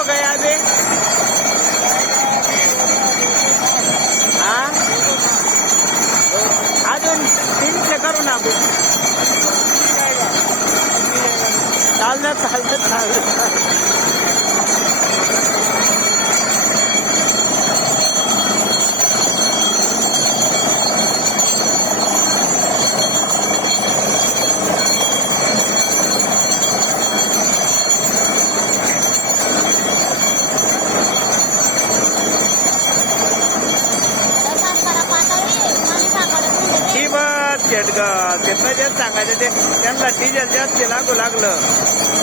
ફેરો ગયા બે. હા? આજે તીનશે કરું નાખું ચાલ ને ચાલ ને ચાલ. चेटग त्यांना जे सांगायचं ते त्यांना डिझेल जास्त लागू लागलं.